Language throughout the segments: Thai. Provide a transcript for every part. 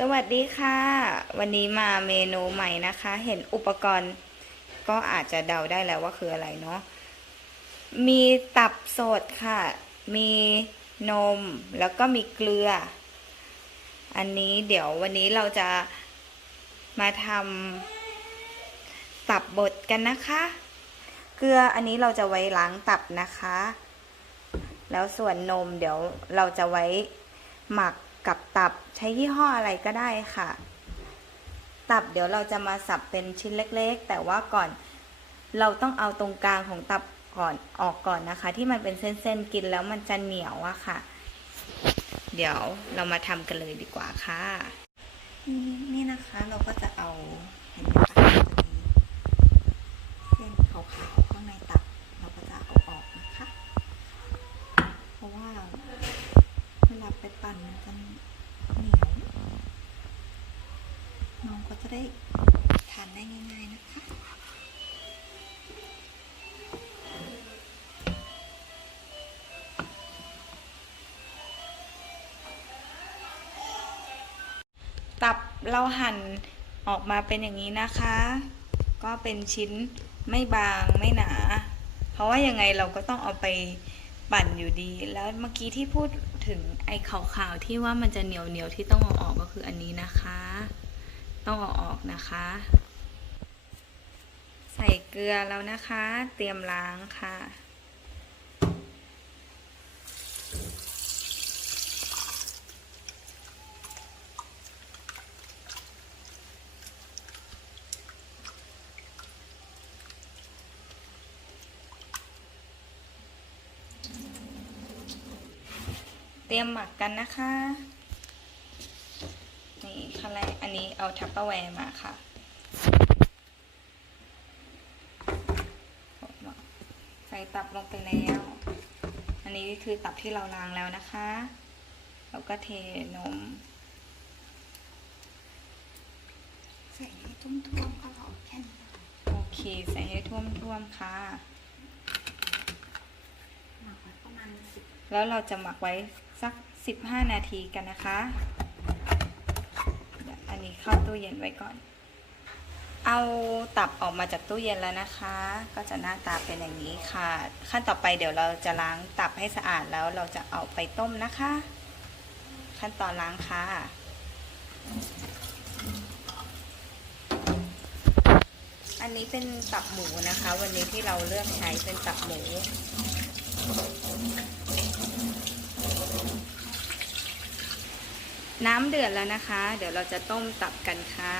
สวัสดีค่ะ วันนี้มาเมนูใหม่นะคะ เห็นอุปกรณ์ก็อาจจะเดาได้แล้วว่าคืออะไรเนาะมีตับสดค่ะ มีนมแล้วก็มีเกลือ อันนี้เดี๋ยววันนี้เราจะมาทำตับบดกันนะคะ เกลืออันนี้เราจะไว้ล้างตับนะคะ แล้วส่วนนมเดี๋ยวเราจะไว้หมัก กับตับใช้ยี่ห้ออะไรก็ได้ค่ะ ตับเดี๋ยวเราจะมาสับเป็นชิ้นเล็กๆ แต่ว่าก่อนเราต้องเอาตรงกลางของตับก่อนออกก่อนนะคะ ที่มันเป็นเส้นๆกินแล้วมันจะเหนียวอะค่ะ เดี๋ยวเรามาทำกันเลยดีกว่าค่ะ นี่นะคะเราก็จะเอาเห็นไหมคะมันจะมีเส้นขาวๆข้างในตับ เราก็จะเอาออกนะคะ เพราะว่าเวลาไปปั่นมันจะเหนียวน้อง ก็จะได้ทานได้ง่ายๆนะคะ ตับเราหั่นออกมาเป็นอย่างนี้นะคะ ก็เป็นชิ้นไม่บางไม่หนา เพราะว่ายังไงเราก็ต้องเอาไปปั่นอยู่ดี แล้วเมื่อกี้ที่พูดถึงไอ้ขาวๆที่ว่ามันจะเหนียวเหนียวๆที่ต้องเอาออกก็คืออันนี้นะคะ ต้องเอาออกนะคะ ใส่เกลือแล้วนะคะ เตรียมล้างค่ะเตรียมหมักกันนะคะ แรก อันนี้เอาทัปเปอร์แวร์มาค่ะ ใส่ตับลงไปแล้ว อันนี้คือตับที่เราล้างแล้วนะคะแล้วก็เทนม ใส่ให้ทุ่มๆก็รอแค่นี้ค่ะโอเค ใส่ให้ท่วมๆค่ะหมักไว้ประมาณสิบแล้วเราจะหมักไว้สัก 15 นาทีกันนะคะเดี๋ยว อันนี้เข้าตู้เย็นไว้ก่อน เอาตับออกมาจากตู้เย็นแล้วนะคะ ก็จะหน้าตาเป็นอย่างนี้ค่ะ ขั้นต่อไปเดี๋ยวเราจะล้างตับให้สะอาดแล้วเราจะเอาไปต้มนะคะ ขั้นตอนล้างค่ะอันนี้เป็นตับหมูนะคะ วันนี้ที่เราเลือกใช้เป็นตับหมู น้ำเดือดแล้วนะคะ เดี๋ยวเราจะต้มตับกันค่ะ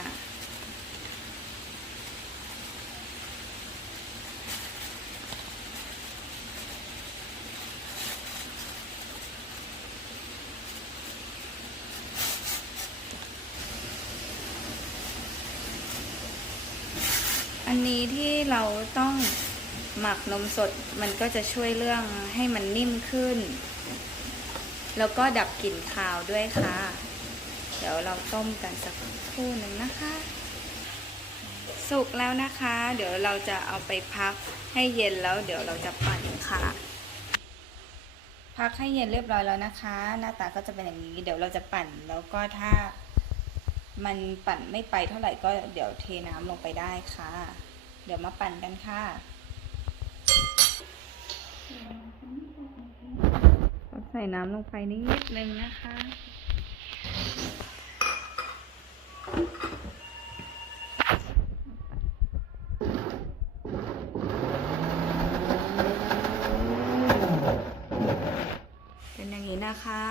อันนี้ที่เราต้องหมักนมสดมันก็จะช่วยเรื่องให้มันนิ่มขึ้น แล้วก็ดับกลิ่นคาวด้วยค่ะ เดี๋ยวเราต้มกันสักครู่หนึ่งนะคะ สุกแล้วนะคะ เดี๋ยวเราจะเอาไปพักให้เย็นแล้ว เดี๋ยวเราจะปั่นค่ะ พักให้เย็นเรียบร้อยแล้วนะคะ หน้าตาก็จะเป็นอย่างนี้ เดี๋ยวเราจะปั่นแล้วก็ถ้ามันปั่นไม่ไปเท่าไหร่ก็เดี๋ยวเทน้ำลงไปได้ค่ะ เดี๋ยวมาปั่นกันค่ะใส่น้ำลงไปนิดนึงนะคะ เป็ นะคะ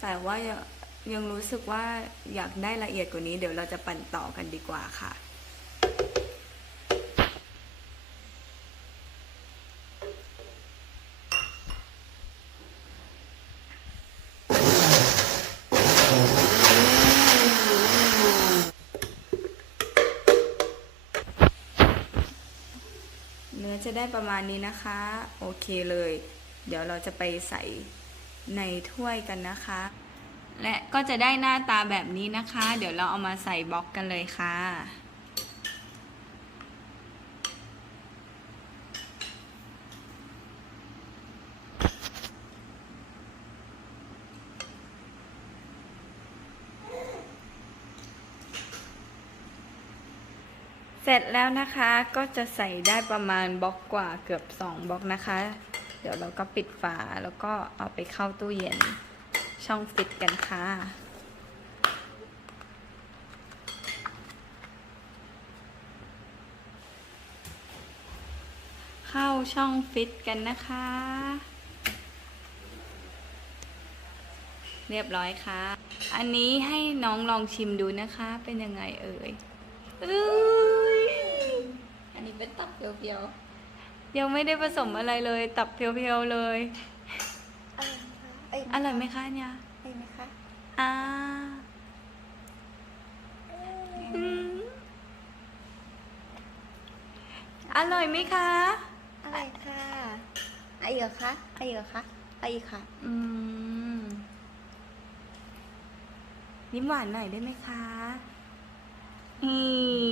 แต่ว่ายังรู้สึกว่าอยากได้ละเอียดกว่านี้ เดี๋ยวเราจะปั่นต่อกันดีกว่าค่ะเนื้อจะได้ประมาณนี้นะคะ โอเคเลย เดี๋ยวเราจะไปใส่ ในถ้วยกันนะคะ และก็จะได้หน้าตาแบบนี้นะคะ เดี๋ยวเราเอามาใส่บล็อกกันเลยค่ะ เสร็จแล้วนะคะก็จะใส่ได้ประมาณบล็อกกว่าเกือบ 2บล็อกนะคะ ดี๋ยวเราก็ปิดฝาแล้วก็เอาไปเข้าตู้เย็นช่องฟิตกันค่ะ เข้าช่องฟิตกันนะคะ เรียบร้อยค่ะ อันนี้ให้น้องลองชิมดูนะคะ เป็นยังไงเอ่ยเอ้ยอันนี้เป็นตับเพียวๆ ยังไม่ได้ผสมอะไรเลย ตับเพียวๆเลยอะไรคะเอ้ยอร่อยไหมคะเนี่ยเอ้ยไหมคะอ่าอืมอร่อยไหมคะอะไรค่ะไอ้เหรอคะไอ้เหรอคะไอ้ค่ะ อืม ยิ้มหวานหน่อยได้ไหมคะ อืม